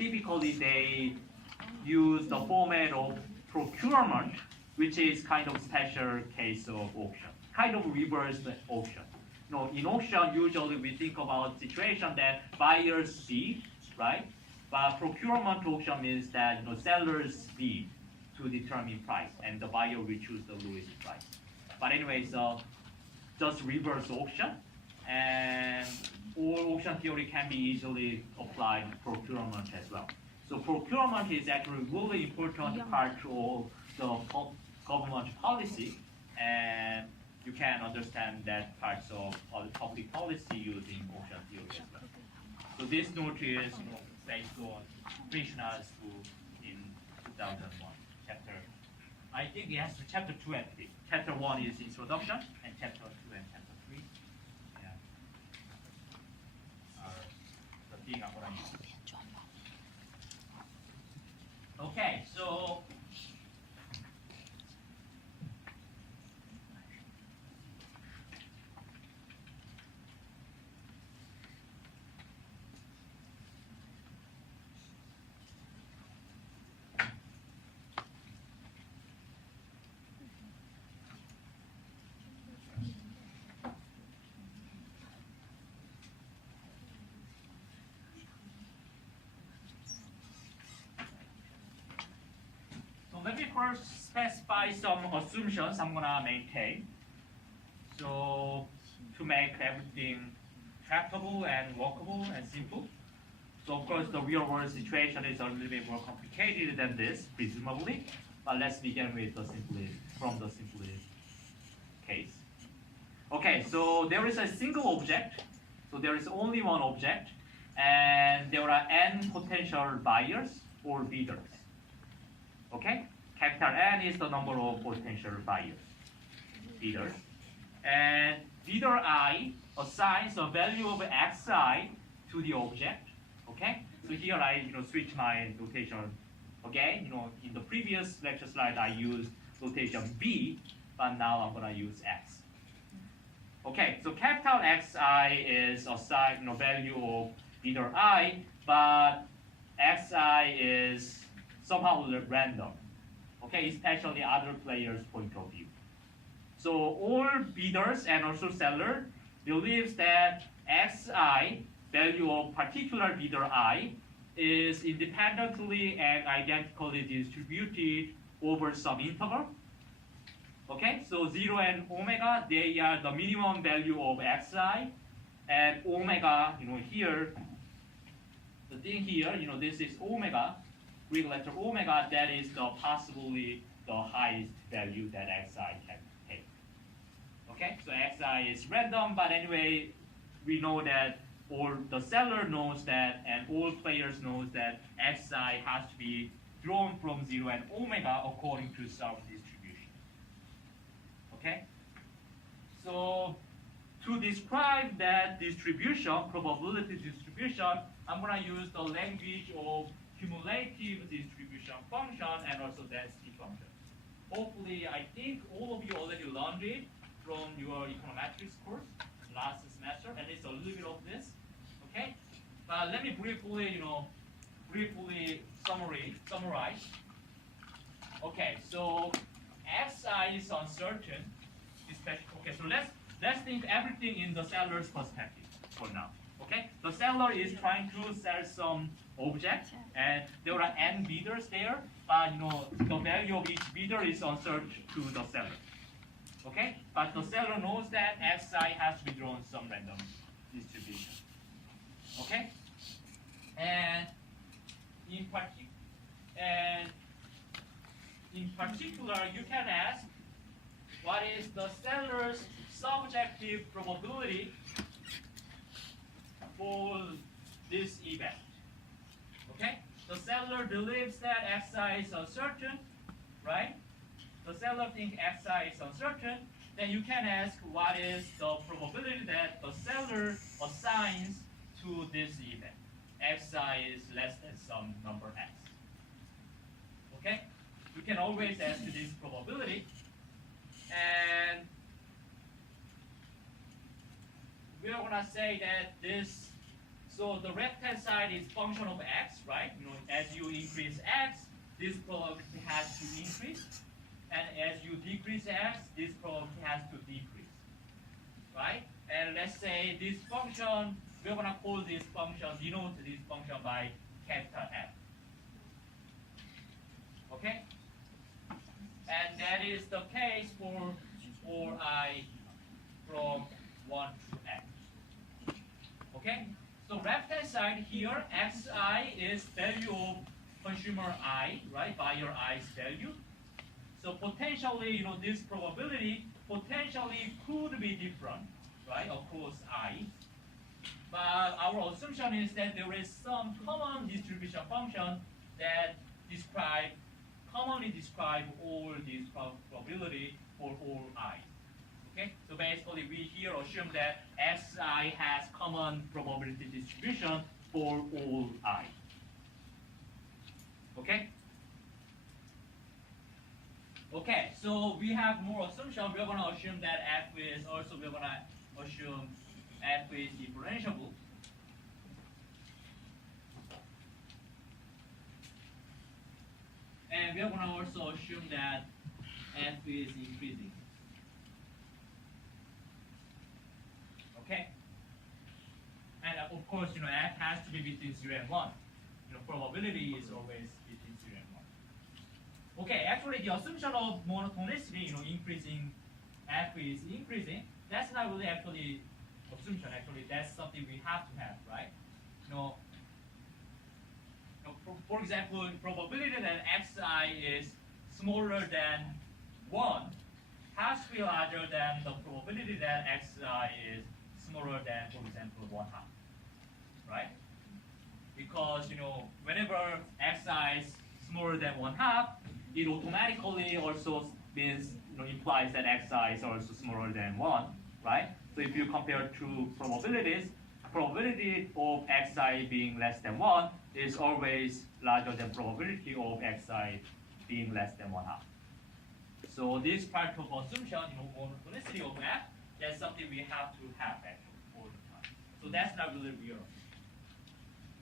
typically they use the format of procurement, which is kind of special case of auction, kind of reverse auction. In auction, usually we think about situation that buyers bid, right? But procurement auction means that sellers bid to determine price, and the buyer will choose the lowest price. But anyway, so just reverse auction, and all auction theory can be easily applied to procurement as well. So procurement is actually really important part of the government policy, and you can understand that parts of public policy using auction theory as well. So this note is based on Krishna's book in 2001, chapter. I think it has chapter 2 and 3. Chapter 1 is introduction, and chapter 2 and chapter 3 are the thing I'm going to use. Okay, so let me first specify some assumptions I'm going to maintain. So to make everything tractable and workable and simple. So of course the real world situation is a little bit more complicated than this, presumably. But let's begin with the simplest case. Okay, so there is a single object. So there is only one object, and there are n potential buyers or bidders. Okay, capital N is the number of potential bidders, and bidder I assigns a value of xi to the object. Okay, so here I switch my notation again. In the previous lecture slide I used notation B, but now I'm gonna use x. Okay, so capital Xi is assigned value of bidder I, but xi is somehow random, okay, especially other players' point of view. So all bidders and also seller believes that xi, value of particular bidder I, is independently and identically distributed over some interval. Okay, so 0 and omega, they are the minimum value of xi, and omega, here, the thing here, this is omega, Greek letter omega, that is possibly the highest value that xi can take. Okay, so xi is random, but anyway, we know that, or the seller knows that, and all players knows that xi has to be drawn from 0 and omega according to self-distribution. Okay, so to describe that distribution, probability distribution, I'm going to use the language of cumulative distribution function and also density function. Hopefully, I think all of you already learned it from your econometrics course last semester, and it's a little bit of this, okay? But let me briefly summarize. Okay, so xi is uncertain, especially. Okay, so let's think everything in the seller's perspective for now. Okay, the seller is trying to sell some object, and there are n bidders there, but the value of each bidder is uncertain to the seller. Okay, but the seller knows that xi has to be drawn some random distribution. Okay, and in particular, you can ask, what is the seller's subjective probability for this event? Okay, the seller believes that xi is uncertain, right? The seller thinks xi is uncertain. Then you can ask, what is the probability that the seller assigns to this event? Xi is less than some number x. Okay, you can always ask this probability, and we are going to say that this. So the left-hand side is function of x, right? As you increase x, this probability has to increase, and as you decrease x, this probability has to decrease, right? And let's say this function, we're gonna call this function, denote this function by capital F. Okay? And that is the case for I from 1 to x. Okay? So left-hand side here, xi is value of consumer I, right? Buyer I's value. So potentially, this probability potentially could be different, right? Across I. But our assumption is that there is some common distribution function that commonly describe all these probability for all I. Okay, so basically we here assume that xi has common probability distribution for all I. Okay? Okay, so we have more assumption. We're going to assume that f is also, we're going to assume f is differentiable. And we're going to also assume that f is increasing. Okay? And of course, f has to be between 0 and 1. Probability is always between 0 and 1. Okay, actually the assumption of monotonicity, increasing, f is increasing, that's not really actually assumption. Actually, that's something we have to have, right? For example, probability that xi is smaller than 1 has to be larger than the probability that xi is smaller than, for example, 1/2, right? Because whenever xi is smaller than 1/2, it automatically also means implies that xi is also smaller than 1, right? So if you compare two probabilities, probability of xi being less than 1 is always larger than probability of xi being less than 1/2. So this part of assumption, monotonicity of f, that's something we have to have actually all the time. So that's not really real.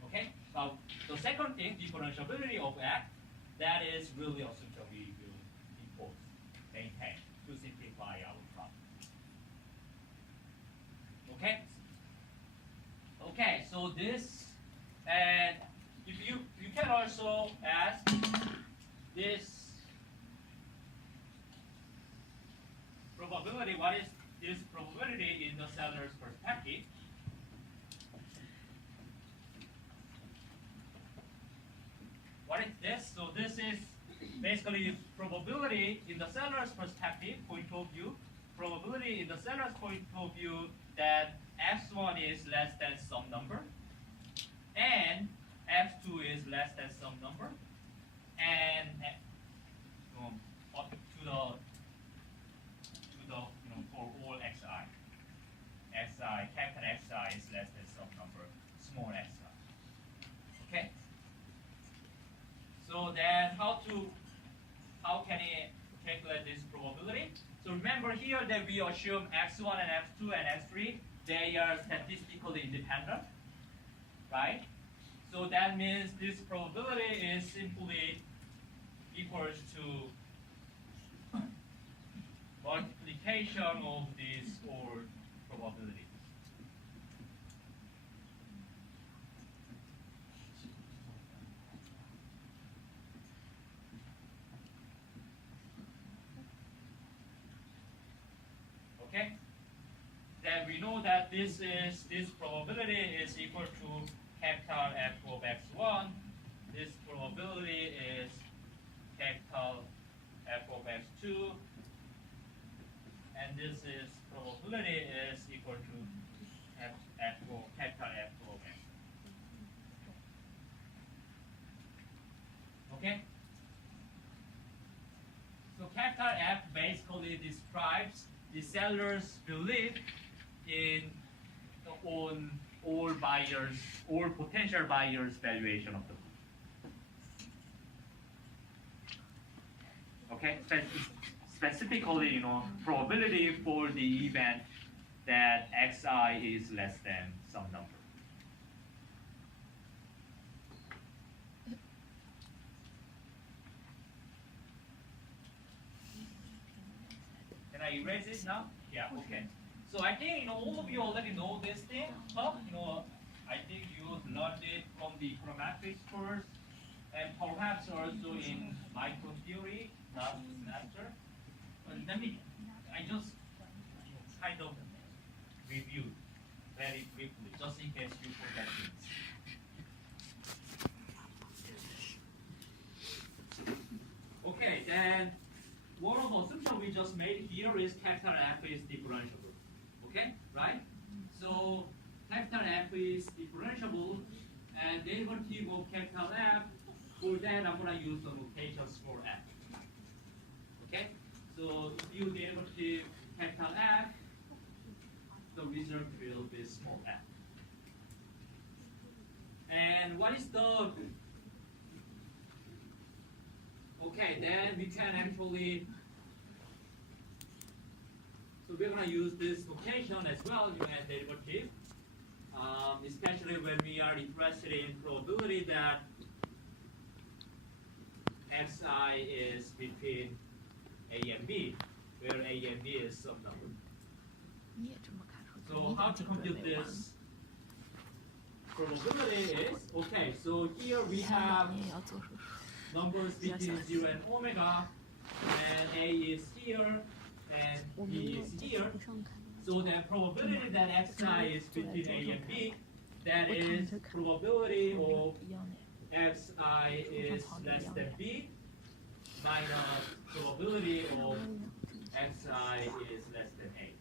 Okay? Now the second thing, differentiability of f, that is really assumption we will impose, maintain to simplify our problem. Okay? Okay, so this, and if you can also ask this probability, what is this probability in the seller's perspective? What is this? So this is basically probability in the seller's perspective, point of view, probability in the seller's point of view that f1 is less than some number, and f2 is less than some number, and up to the for all xi, capital xi is less than some number, small xi. Okay. So then, how can it calculate this probability? So remember here that we assume x1 and x2 and x3, they are statistically independent, right? So that means this probability is simply equals to multiplication of these four probabilities. Okay? Then we know that this probability is equal to capital F of x1. This probability is capital F of x2. And this is probability is equal to capital F of x. Okay? So capital F basically describes the seller's belief in on all buyers, all potential buyers' valuation of the book. Okay, specifically, probability for the event that xi is less than some number. I erase it now? Yeah, okay. So I think all of you already know this thing. Huh? I think you learned it from the econometrics course and perhaps also in micro theory last semester. But I just kind of review very briefly, just in case you forget things. Okay, then one of the assumptions we just made here is capital F is differentiable. Okay, right? So capital F is differentiable, and derivative of capital F, for that I'm going to use the notation small f. Okay, so if you derivative capital F, the result will be small f. And what is the... Okay, then we can actually... So we're going to use this notation as well, as derivative, especially when we are interested in probability that xi is between a and b, where a and b is some number. So how to compute this probability is, okay, so here we have numbers between 0 and omega, and a is here, and b is here. So the probability that xi is between a and b, that is probability of xi is less than b minus probability of xi is less than a.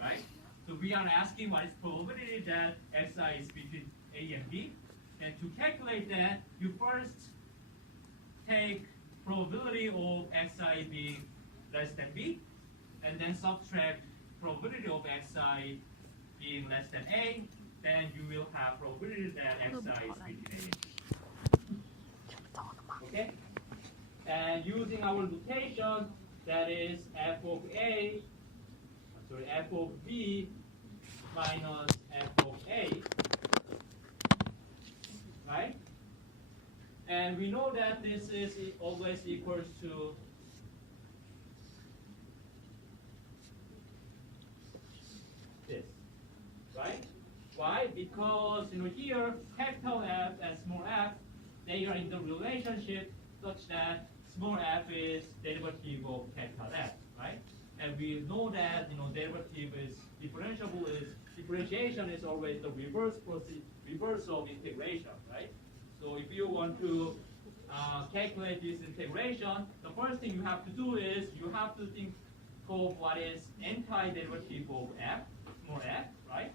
Right? So we are asking what is probability that xi is between a and b. And to calculate that, you first take probability of xi being less than b, and then subtract probability of xi being less than a, then you will have probability that xi is between a and b. Okay? And using our notation, that is f of b minus f of a, right? And we know that this is always equals to this, right? Why? Because here capital F and small f, they are in the relationship such that small f is derivative of capital F, right? And we know that derivative is differentiation is always the reverse of integration, right? So if you want to calculate this integration, the first thing you have to do is you have to think of what is antiderivative of f, small f, right?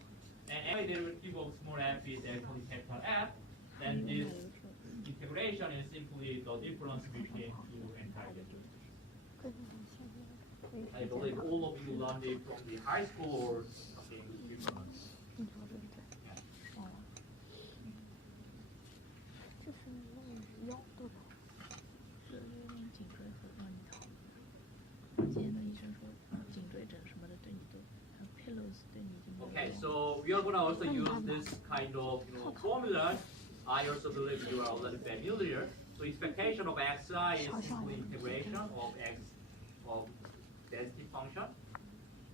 And antiderivative of small f is actually capital F. Then this integration is simply the difference between two antiderivatives. I believe all of you learned it from the high school or something different. Okay, so we are going to also use this kind of formulas. I also believe you are already familiar. So expectation of xi is simply integration of x of density function,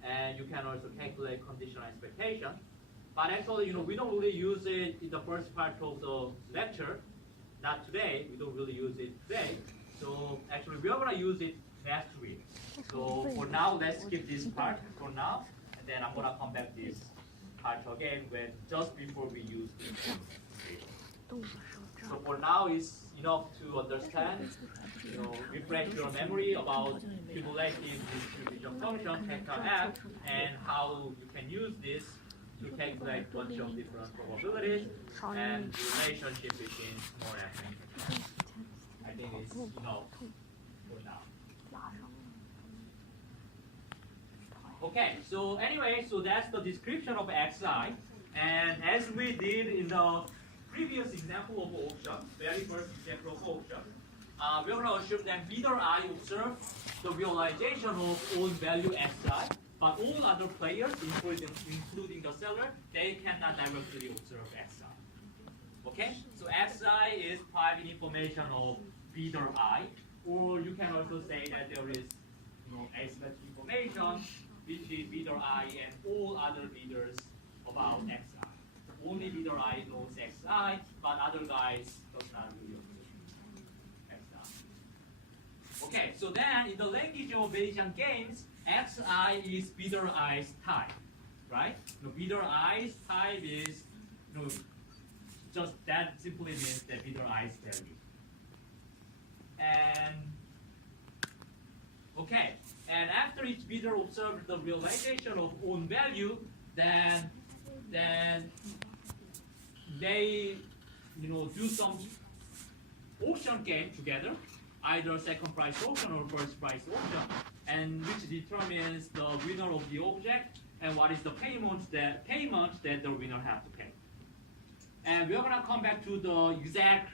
and you can also calculate conditional expectation. But actually, we don't really use it in the first part of the lecture. Not today. We don't really use it today. So actually, we are going to use it next week. So for now, let's skip this part for now, and then I'm going to come back this part again just before we use it. So for now, it's enough to understand, refresh your memory about cumulative distribution function, capital F, and how you can use this to calculate a bunch of different probabilities and the relationship between small f and capital F. I think it's enough for now. Okay, so anyway, so that's the description of xi, and as we did in the previous example of option, very first example of option, we're going to assume that neither I observe the realization of own value xi, but all other players, including the seller, they cannot directly observe xi. Okay, so xi is private information of neither I, or you can also say that there is, asymmetric information, which is bidder I and all other bidders about xi. Only bidder I knows xi, but other guys does not really know xi. Okay, so then in the language of Bayesian games, xi is bidder i's type, right? Bidder i's type is just that simply means that bidder i's value. And okay, and after each bidder observed the realization of own value, then they do some auction game together, either second price auction or first price auction, and which determines the winner of the object and what is the payment that the winner has to pay. And we're gonna come back to the exact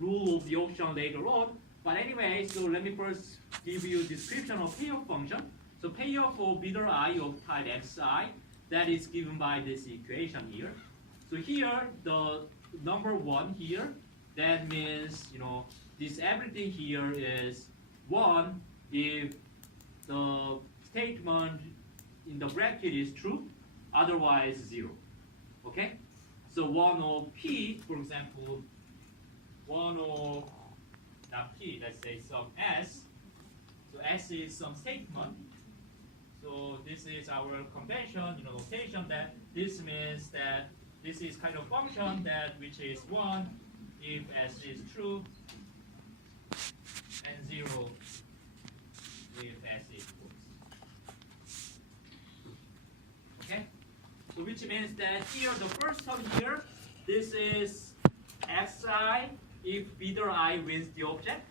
rule of the auction later on. But anyway, so let me first give you a description of payoff function. So payoff for bidder I of type xi, that is given by this equation here. So here, the number 1 here, that means, this everything here is 1 if the statement in the bracket is true, otherwise 0. Okay? So 1 of P, for example, 1 of P, let's say some S. So S is some statement. So this is our convention, notation that this means that this is kind of function that which is 1 if S is true and 0 if S is false. Okay? So which means that here, the first term here, this is xi if bidder I wins the object,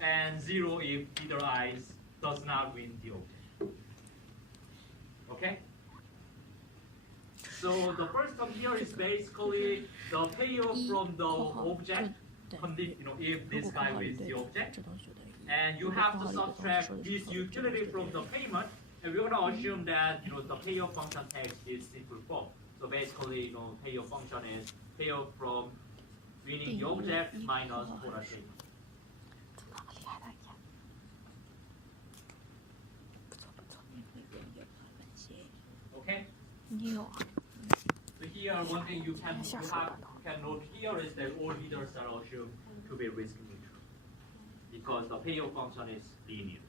and 0 if bidder I does not win the object. Okay? So the first term here is basically the payoff from the object, if this guy wins the object. And you have to subtract this utility from the payment, and we're going to assume that the payoff function takes this simple form. So basically, payoff function is payoff from winning the object minus quota statement. Okay? So here, one thing you can note here is that all bidders are assumed to be risk neutral because the payoff function is linear.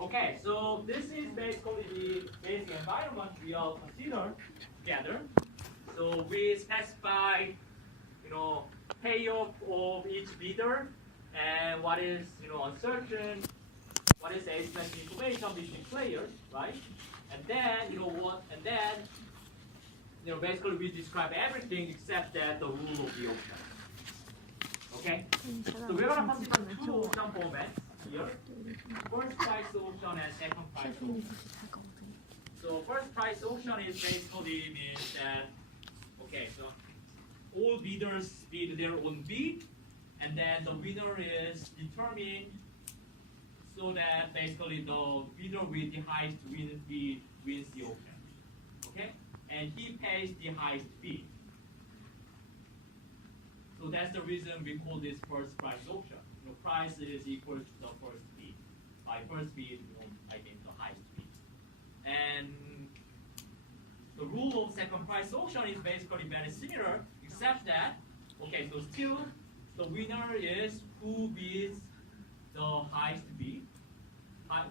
Okay, so this is basically the basic environment we all consider together. So we specify, payoff of each bidder and what is, uncertain, what is asymmetric information between players, right? And then, basically we describe everything except that the rule of the auction. Okay? So we're going to consider 2 auction formats here. First price auction and second price auction. So first price auction is basically means that, okay, so all bidders bid their own bid, and then the winner is determined so that basically the bidder with the highest bid wins the auction. Okay? And he pays the highest bid. So that's the reason we call this first price auction. Price is equal to the first bid. By first bid, I mean the highest bid. And the rule of second price auction is basically very similar, except that, okay, so still the winner is who bids the highest bid.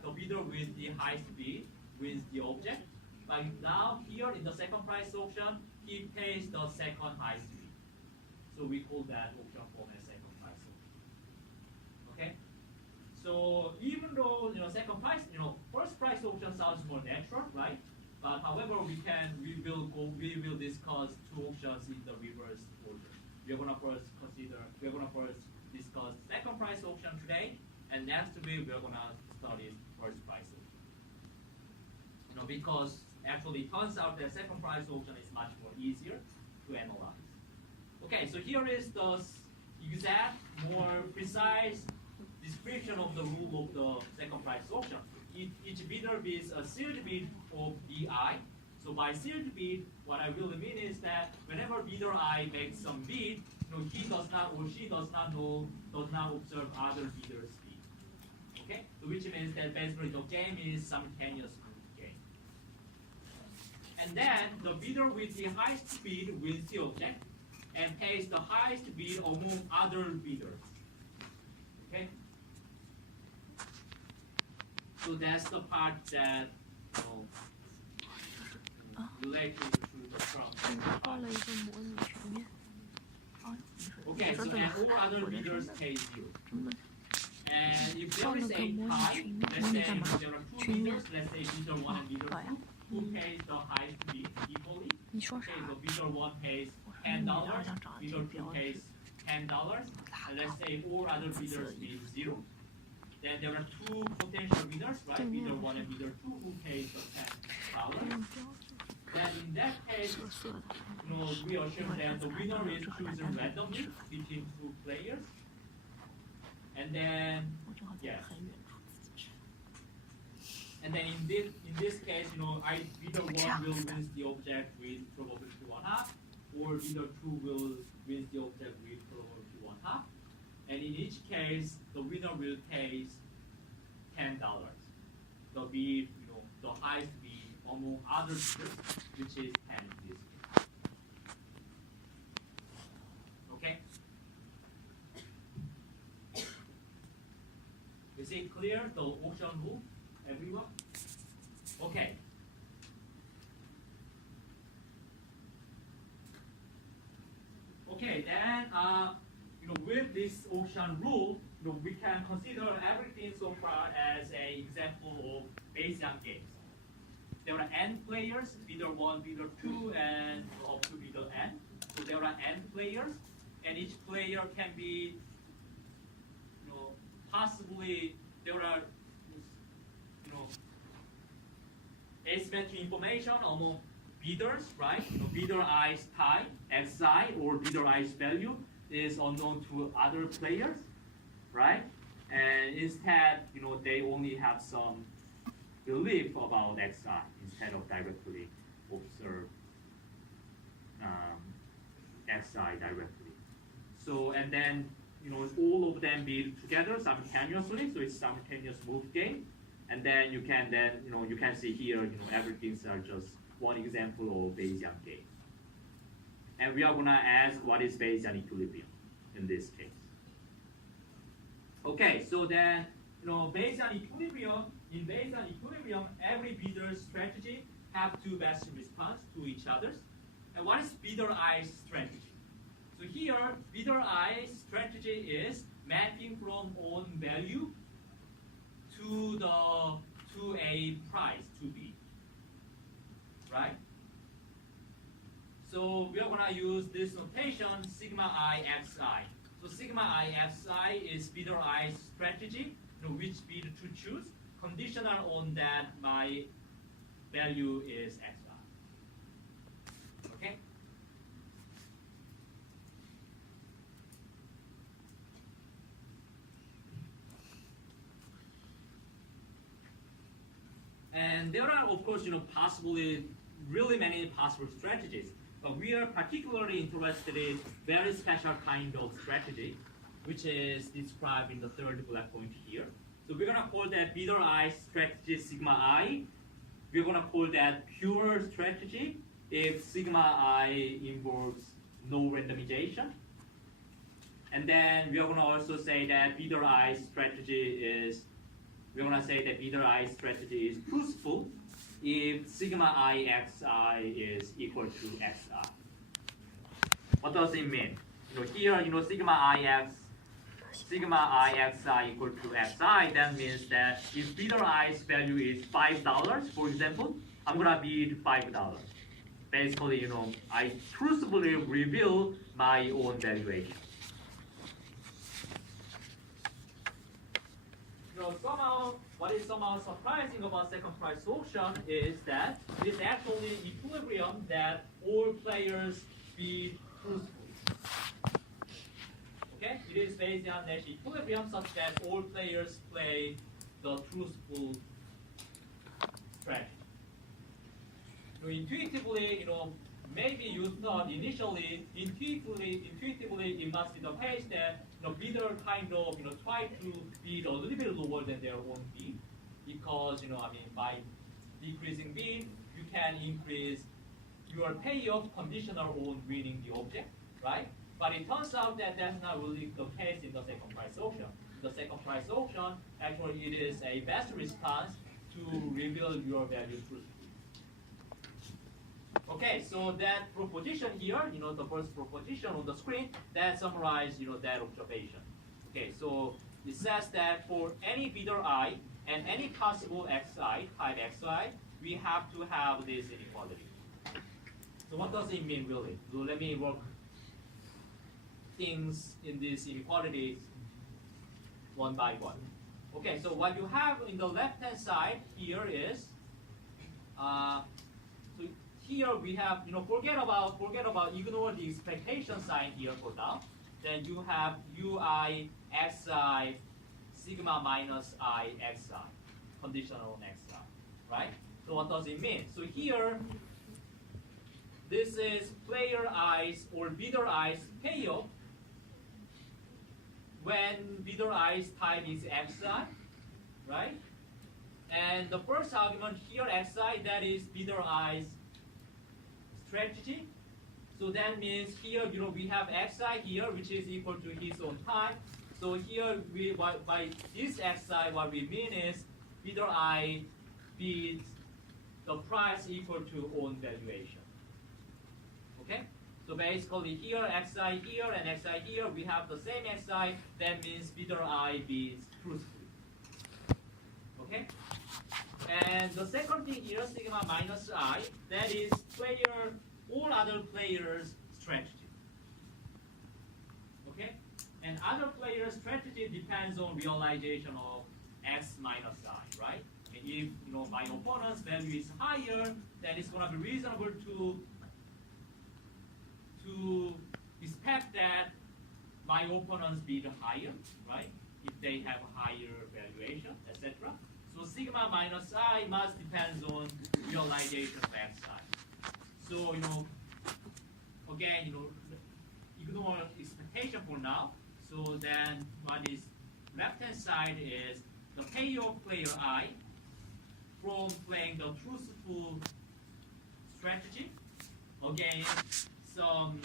The bidder with the highest bid wins the object. But now here in the second price auction, he pays the second highest bid. So we call that auction form as second price auction. Okay? So even though second price, first price auction sounds more natural, right? But however, we will discuss 2 auctions in the reverse order. We're gonna first discuss second price auction today, and next week we're gonna study first price auction. Because actually it turns out that second price auction is much more easier to analyze. Okay, so here is the exact, more precise description of the rule of the second price auction. Each bidder bids a sealed bid of BI. So by sealed bid, what I really mean is that whenever bidder I makes some bid, he does not or she does not know, does not observe other bidders' speed. Okay, so which means that basically the game is simultaneous game. And then the bidder with the highest bid wins the object and pays the highest bid among other bidders. Okay, so that's the part that related to the prompt. 报了一个模拟全面。哦， Okay, so and all other bidders pay zero. 真的 And if there is a tie, let's say there are two bidders, let's say bidder one and bidder two, who pays the highest bid equally? 你说啥 Okay, so bidder one pays 我说你好 $10, 像长得 bidder 挺 two 标的。 pays $10, and let's say all other bidders bid zero. Then there are two potential bidders, right? Bidder one and bidder two, who pays the $10. Then in that case, 色色的， we assume that the winner is chosen randomly between two players. And then 我正好在 Yes. 很远处自己吃。 And then in this case, either one will win the object with probability 1/2, or either two will win the object with probability 1/2. And in each case, the winner will pay $10. The bid, the highest bid among other bidders, which is 10 in this case. Okay? Is it clear, the auction rule, everyone? Okay. Okay, then, with this auction rule, we can consider everything so far as an example of Bayesian games. There are n players, bidder 1, bidder 2, and up to bidder n. So there are n players, and each player can be, possibly there are, asymmetric information among bidders, right? Bidder i's tie, xi, or bidder i's value is unknown to other players, right? And instead, they only have some belief about xi instead of directly observe xi directly. So, and then, all of them bid together simultaneously, so it's simultaneous move game. And then you can see here, everything's are just one example of Bayesian game. And we are gonna ask what is Bayesian equilibrium in this case. Okay, so then, Bayesian equilibrium, in Bayesian equilibrium, every bidder's strategy have two best response to each other's. And what is bidder i's strategy? So here, bidder i's strategy is mapping from own value to a price to bid, right? So we are gonna use this notation sigma I xi. So sigma I xi is bidder i's strategy, which bid to choose, conditional on that my value is xi. Okay? And there are, of course, possibly really many possible strategies. But we are particularly interested in very special kind of strategy, which is described in the third bullet point here. So we're gonna call that bidder I strategy sigma I. We're gonna call that pure strategy if sigma I involves no randomization. And then we are gonna also say that bidder I strategy is, we're gonna say that bidder I strategy is truthful if sigma I xi is equal to xi. What does it mean? Here, sigma I xi equal to xi, that means that if bidder i's value is $5, for example, I'm gonna bid $5. Basically, I truthfully reveal my own valuation. Somehow, what is somehow surprising about second price auction is that it is actually an equilibrium that all players bid truthfully. Okay, it is based on Nash equilibrium such that all players play the truthful strategy. Intuitively, maybe you thought initially, intuitively, it must be the case that bidder kind of try to bid a little bit lower than their own bid, because by decreasing bid, you can increase your payoff conditional on winning the object, right? But it turns out that that's not really the case in the second price auction. The second price auction, actually, it is a best response to reveal your value truthfully. Okay, so that proposition here, the first proposition on the screen, that summarizes, that observation. Okay, so it says that for any bidder I and any possible xi, type xi, we have to have this inequality. So what does it mean really? So let me work things in this inequality one by one. Okay, so what you have in the left-hand side here is, so here we have, forget about, ignore the expectation sign here for now. Then you have ui xi sigma minus I xi, conditional on xi, right? So what does it mean? So here, this is player i's or bidder i's payoff when bidder i's type is xi, right? And the first argument here, xi, that is bidder i's strategy. So that means here, we have xi here, which is equal to his own time. So here, by this xi, what we mean is bidder I bids the price equal to own valuation. Okay? So basically here, xi here and xi here, we have the same xi. That means bidder I bids truthfully. Okay? And the second thing here, sigma minus I, that is all other players' strategy. Okay? And other players' strategy depends on realization of x minus I, right? And if my opponent's value is higher, then it's going to be reasonable to expect that my opponents bid higher, right? If they have higher valuation, etc. So sigma minus I must depends on realization of xi. So again, ignore expectation for now. So then what is left-hand side is the payoff player I from playing the truthful strategy against some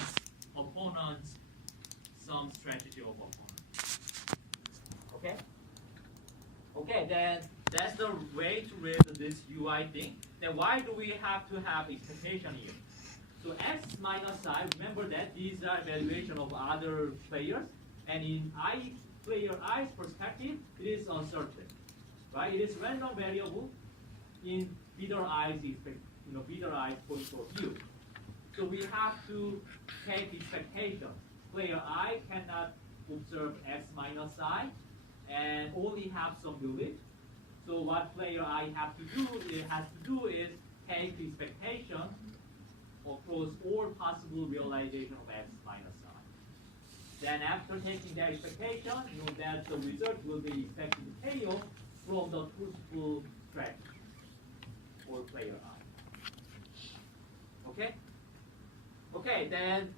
opponents, some strategy of opponent. Okay? Okay, then that's the way to read this UI thing. Then why do we have to have expectation here? So x minus I, remember that these are evaluation of other players, and in player I's perspective, it is uncertain, right? It is random variable in bidder I's bidder I's point of view. So we have to take expectation. Player I cannot observe x minus I and only have some belief. So what player I has to do is take expectation across all possible realization of x minus I. Then after taking that expectation, that the result will be expected payoff from the truthful strategy for player I. Okay? Okay, then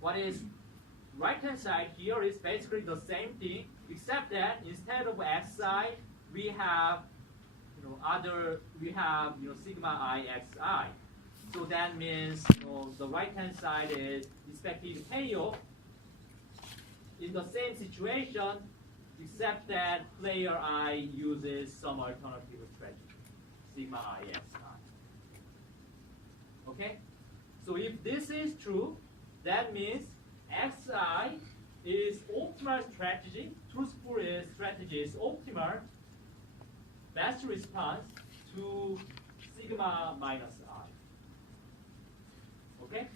what is right-hand side here is basically the same thing, except that instead of xi, we have sigma I xi. So that means the right-hand side is expected payoff in the same situation, except that player I uses some alternative strategy, sigma I xi. Okay? So if this is true, that means xi is optimal strategy, truthful strategy is optimal, best response to sigma minus I. Okay?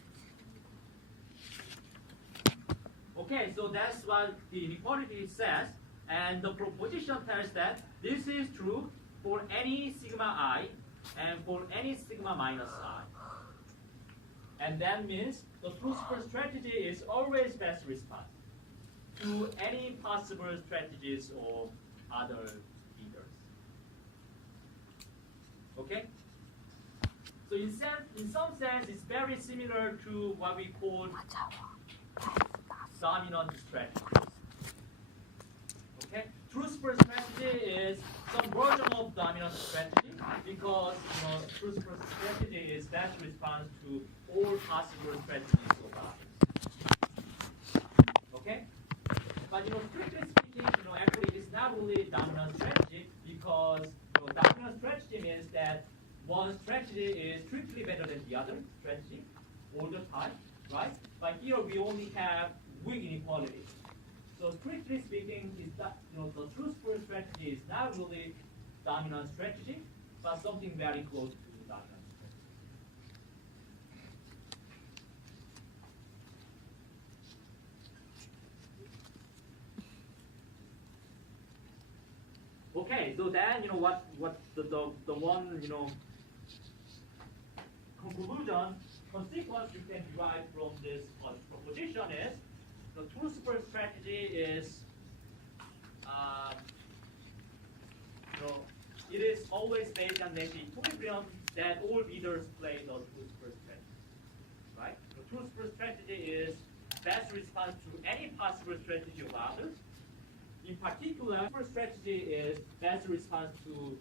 Okay, so that's what the inequality says, and the proposition tells that this is true for any sigma I and for any sigma minus I. And that means the truthful strategy is always best response to any possible strategies of other bidders. Okay? So in some sense, it's very similar to what we call dominant strategies. Okay, truth-first strategy is some version of dominant strategy because truth-first strategy is best response to all possible strategies of others. Okay, but strictly speaking, actually it's not really dominant strategy because dominant strategy means that one strategy is strictly better than the other strategy all the time, right? But here we only have weak inequality. So strictly speaking, is that the truth-first strategy is not really dominant strategy, but something very close to dominant strategy. Okay, so then what the one conclusion consequence you can derive from this proposition is the truth-first strategy is it is always based on Nash equilibrium that all leaders play the truth-first strategy, right? The truth-first strategy is best response to any possible strategy of others. In particular, first strategy is best response to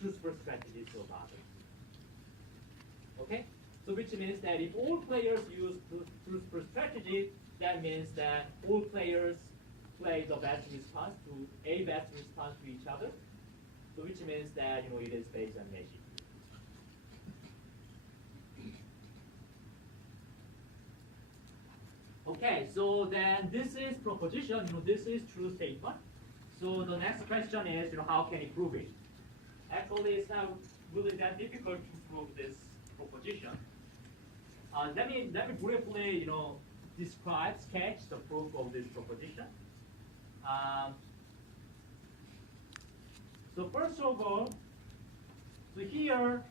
truth-first strategies of others. Okay? So which means that if all players use truth-first strategy, that means that all players play the best response to each other. So which means that it is based on Nash equilibrium. Okay, so then this is proposition, this is true statement. So the next question is, how can you prove it? Actually, it's not really that difficult to prove this proposition. Let me briefly, sketch the proof of this proposition. So first of all, so here,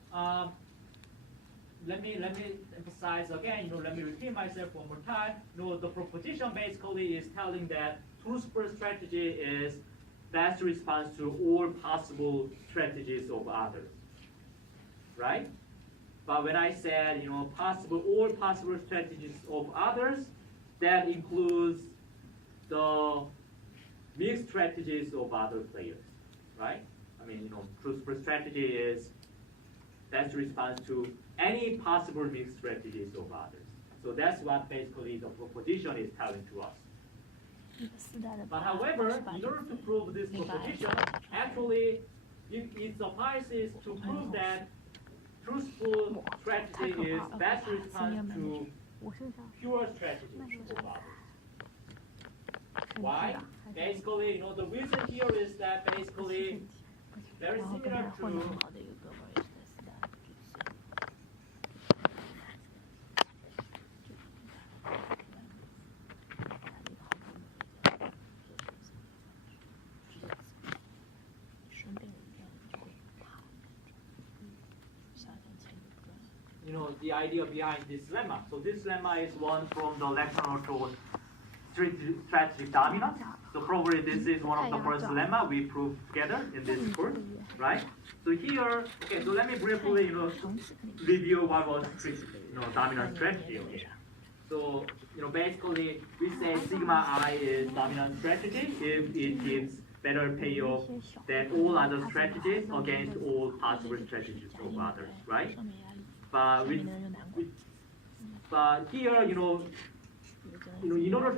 let me emphasize again, let me repeat myself one more time. The proposition basically is telling that truth-first strategy is best response to all possible strategies of others, right? But when I said, all possible strategies of others, that includes the mixed strategies of other players, right? I mean, truth-first strategy is best response to any possible mixed strategies of others. So that's what basically the proposition is telling to us. But however, in order to prove this proposition, actually, it suffices to prove that truthful strategy is best response to pure strategies of others. Why? Basically, the reason here is that basically very similar to the idea behind this lemma. So this lemma is one from the lecture note strategic dominance. So probably this is one of the first lemma we proved together in this course, right? So here, okay, so let me briefly, review what was dominant strategy. Okay. So, basically we say sigma I is dominant strategy if it gives better payoff than all other strategies against all possible strategies of others, right? But here, in order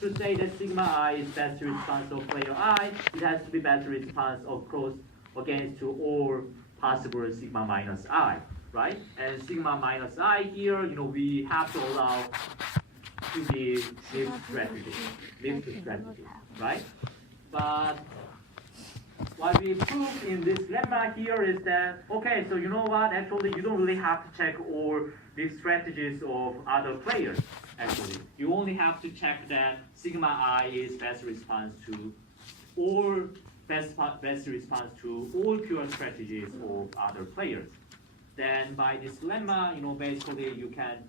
to say that sigma I is best response of player I, it has to be best response, of course, against to all possible sigma minus I, right? And sigma minus I here, we have to allow to be mixed strategy, right? But what we proved in this lemma here is that, okay, so you know what, actually you don't really have to check all these strategies of other players, actually. You only have to check that sigma I is best response to all best response to all pure strategies of other players. Then by this lemma, basically you can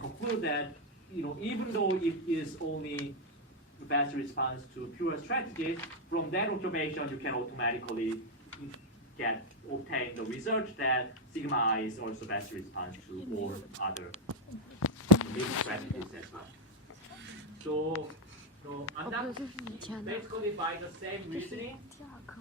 conclude that, even though it is only the best response to pure strategies, from that observation you can automatically obtain the result that sigma I is also best response to all other mixed strategies as well. So on 哦，不 that, 对，这是以前的。 basically by the same 这是 reasoning, 第二课。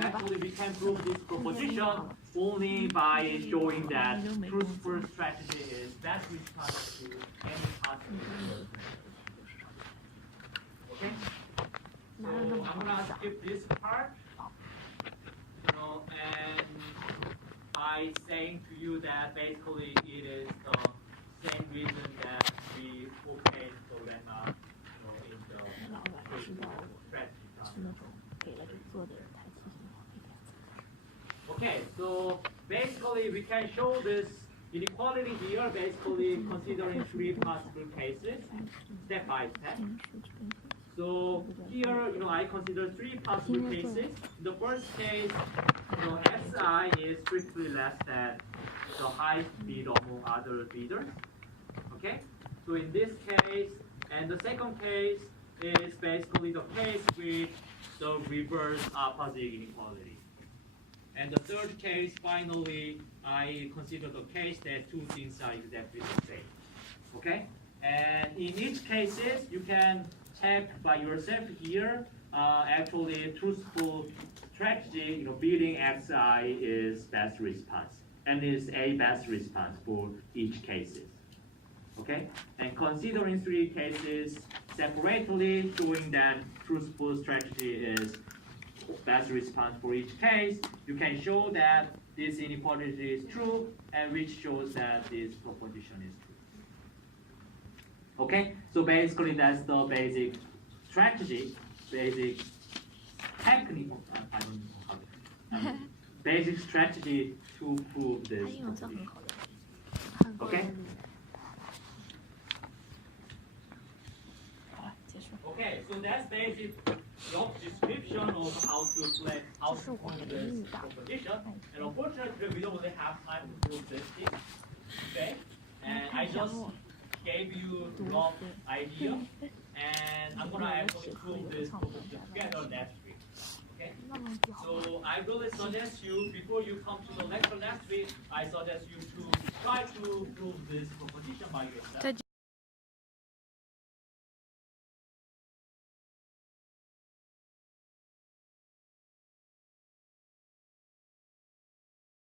actually we can prove this proposition only by showing that truthful strategy is best response to any possible. Okay? So I'm gonna skip this part. And by saying to you that basically it is the same reason that we obtain the lemma, in the 老板知道我 strategy 是 part. 那种给了就做的人，太细心了，一点。 Okay, so basically we can show this inequality here, basically considering three possible cases, step by step. So here, I consider three possible cases. The first case, xi is strictly less than the highest bid among other bidders. Okay, so in this case, and the second case is basically the case with the reverse opposite inequality. And the third case, finally, I consider the case that two things are exactly the same. Okay? And in each cases, you can check by yourself here. Actually, truthful strategy, beating xi is best response, and is a best response for each cases. Okay? And considering three cases separately, showing that truthful strategy is best response for each case, you can show that this inequality is true, and which shows that this proposition is true. Okay, so basically that's the basic strategy, basic technical, I don't know how to, basic strategy to prove 他 this 英文算很 proposition. 好的，看过 OK 的。好了，结束。 Okay, so that's basic job description of how to play, how to prove this proposition. And unfortunately, we don't really have time to prove this thing today. And I just gave you rough idea, and I'm gonna actually prove this proposition together next week. Okay? 那么就好。 So I really suggest you, before you come to the lecture next week, I suggest you to try to prove this proposition by yourself.